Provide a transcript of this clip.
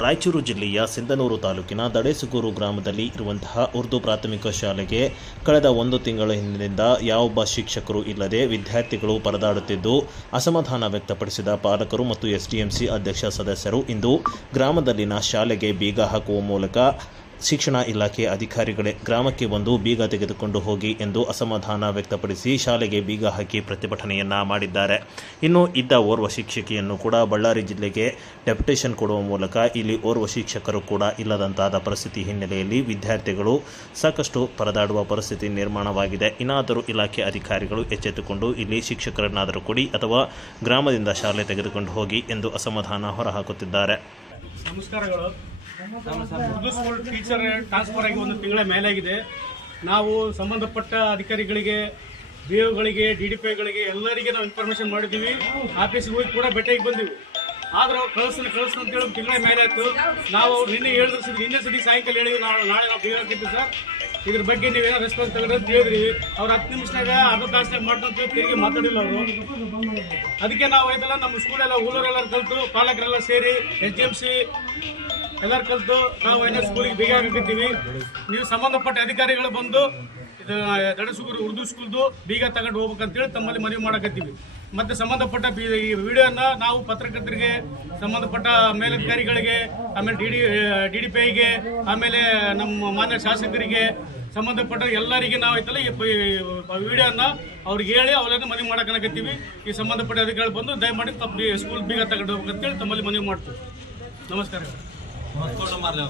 ರಾಯಚೂರು ಜಿಲ್ಲೆಯ ಸಿಂಧನೂರು ತಾಲೂಕಿನ ದಡೇಸುಗೂರು ಗ್ರಾಮದಲ್ಲಿ ಇರುವಂತಹ ಉರ್ದು ಪ್ರಾಥಮಿಕ ಶಾಲೆಗೆ ಕಳೆದ ಒಂದು ತಿಂಗಳ ಹಿಂದಿನಿಂದ ಯಾವೊಬ್ಬ ಶಿಕ್ಷಕರು ಇಲ್ಲದೆ ವಿದ್ಯಾರ್ಥಿಗಳು ಪರದಾಡುತ್ತಿದ್ದು, ಅಸಮಾಧಾನ ವ್ಯಕ್ತಪಡಿಸಿದ ಪಾಲಕರು ಮತ್ತು ಎಸ್ಡಿಎಂಸಿ ಅಧ್ಯಕ್ಷ ಸದಸ್ಯರು ಇಂದು ಗ್ರಾಮದಲ್ಲಿನ ಶಾಲೆಗೆ ಬೀಗ ಹಾಕುವ ಮೂಲಕ ಶಿಕ್ಷಣ ಇಲಾಖೆ ಅಧಿಕಾರಿಗಳೇ ಗ್ರಾಮಕ್ಕೆ ಬಂದು ಬೀಗ ತೆಗೆದುಕೊಂಡು ಹೋಗಿ ಎಂದು ಅಸಮಾಧಾನ ವ್ಯಕ್ತಪಡಿಸಿ ಶಾಲೆಗೆ ಬೀಗ ಹಾಕಿ ಪ್ರತಿಭಟನೆಯನ್ನ ಮಾಡಿದ್ದಾರೆ. ಇನ್ನು ಇದ್ದ ಓರ್ವ ಶಿಕ್ಷಕಿಯನ್ನು ಕೂಡ ಬಳ್ಳಾರಿ ಜಿಲ್ಲೆಗೆ ಡೆಪ್ಯುಟೇಷನ್ ಕೊಡುವ ಮೂಲಕ ಇಲ್ಲಿ ಓರ್ವ ಶಿಕ್ಷಕರು ಕೂಡ ಇಲ್ಲದಂತಾದ ಪರಿಸ್ಥಿತಿ ಹಿನ್ನೆಲೆಯಲ್ಲಿ ವಿದ್ಯಾರ್ಥಿಗಳು ಸಾಕಷ್ಟು ಪರದಾಡುವ ಪರಿಸ್ಥಿತಿ ನಿರ್ಮಾಣವಾಗಿದೆ. ಇನ್ನಾದರೂ ಇಲಾಖೆ ಅಧಿಕಾರಿಗಳು ಎಚ್ಚೆತ್ತುಕೊಂಡು ಇಲ್ಲಿ ಶಿಕ್ಷಕರನ್ನಾದರೂ ಕೊಡಿ ಅಥವಾ ಗ್ರಾಮದಿಂದ ಶಾಲೆ ತೆಗೆದುಕೊಂಡು ಹೋಗಿ ಎಂದು ಅಸಮಾಧಾನ ಹೊರಹಾಕುತ್ತಿದ್ದಾರೆ. ನಮಸ್ಕಾರಗಳು. ಸ್ಕೂಲ್ ಟೀಚರ್ ಟ್ರಾನ್ಸ್ಫರ್ ಆಗಿ ಒಂದು ತಿಂಗಳ ಮೇಲಾಗಿದೆ. ನಾವು ಸಂಬಂಧಪಟ್ಟ ಅಧಿಕಾರಿಗಳಿಗೆ ಬಿ ಒಗಳಿಗೆ, ಡಿ ಡಿ ಪಿಗಳಿಗೆ ಎಲ್ಲರಿಗೆ ನಾವು ಇನ್ಫಾರ್ಮೇಶನ್ ಮಾಡಿದ್ದೀವಿ. ಆಫೀಸ್ಗೆ ಹೋಗಿ ಕೂಡ ಭೇಟಿಯಾಗಿ ಬಂದಿವಿ. ಆದ್ರೆ ಅವ್ರು ಕಳಿಸ್ತೀನಿ ಕಳಿಸ್ ಅಂತ ಹೇಳಿ ಒಂದು ತಿಂಗಳ ಮೇಲೆ ಆಯ್ತು ನಾವು ನಿನ್ನೆ ಹೇಳಿದ್ರು ಸರ್, ನಿನ್ನೆ ಸರಿ ಸಾಯಂಕಾಲ ಹೇಳಿ ನಾವು ನಾಳೆ ನಾವು ಬೇರೆ ಹಾಕಿದ್ವಿ ಸರ್. ಇದ್ರ ಬಗ್ಗೆ ನೀವೇನೋ ರೆಸ್ಪಾನ್ಸ್ ತಗೊಂಡ್ರೆ ಅಂತ ಹೇಳಿದ್ರಿ. ಅವ್ರು ಹತ್ತು ನಿಮಿಷದಾಗ ಅರ್ಧ ತಾಸ್ನಾಗ ಮಾಡ್ತಂತ ತಿರುಗಿ ಮಾತಾಡಿಲ್ಲ ಅವರು. ಅದಕ್ಕೆ ನಾವು ಆಯ್ತಲ್ಲ ನಮ್ಮ ಸ್ಕೂಲೆಲ್ಲ ಊರವರೆಲ್ಲ ಕಲಿತು, ಪಾಲಕರೆಲ್ಲ ಸೇರಿ ಎಚ್ ಡಿ ಎಂ ಸಿ ಎಲ್ಲರೂ ಕಲಿತು ನಾವು ಏನೋ ಸ್ಕೂಲಿಗೆ ಬೀಗ ಹಾಕಿದ್ದೀವಿ ನೀವು ಸಂಬಂಧಪಟ್ಟ ಅಧಿಕಾರಿಗಳು ಬಂದು, ಇದು ಉರ್ದು ಸ್ಕೂಲ್ದು ಬೀಗ ತಗೊಂಡು ಹೋಗ್ಬೇಕಂತೇಳಿ ತಮ್ಮಲ್ಲಿ ಮನವಿ ಮಾಡಕತ್ತೀವಿ. ಮತ್ತೆ ಸಂಬಂಧಪಟ್ಟ ಈ ವಿಡಿಯೋನ ನಾವು ಪತ್ರಕರ್ತರಿಗೆ, ಸಂಬಂಧಪಟ್ಟ ಮೇಲಧಿಕಾರಿಗಳಿಗೆ, ಆಮೇಲೆ D D D D P ಆಮೇಲೆ ನಮ್ಮ ಮಾನ್ಯ ಶಾಸಕರಿಗೆ, ಸಂಬಂಧಪಟ್ಟ ಎಲ್ಲರಿಗೆ ನಾವು ಐತಲ್ಲ, ಈ ವಿಡಿಯೋನ ಅವ್ರಿಗೆ ಹೇಳಿ ಅವರನ್ನು ಮನವಿ ಮಾಡಕನಕತ್ತೀವಿ. ಈ ಸಂಬಂಧಪಟ್ಟ ಅಧಿಕಾರಿಗಳು ಬಂದು ದಯಮಾಡಿ ತಮ್ಮ ಸ್ಕೂಲ್ ಬೀಗ ತಗೊಂಡು ಹೋಗ್ಬೇಕಂತೇಳಿ ತಮ್ಮಲ್ಲಿ ಮನವಿ ಮಾಡ್ತೀವಿ. ನಮಸ್ಕಾರ. फोटो मारले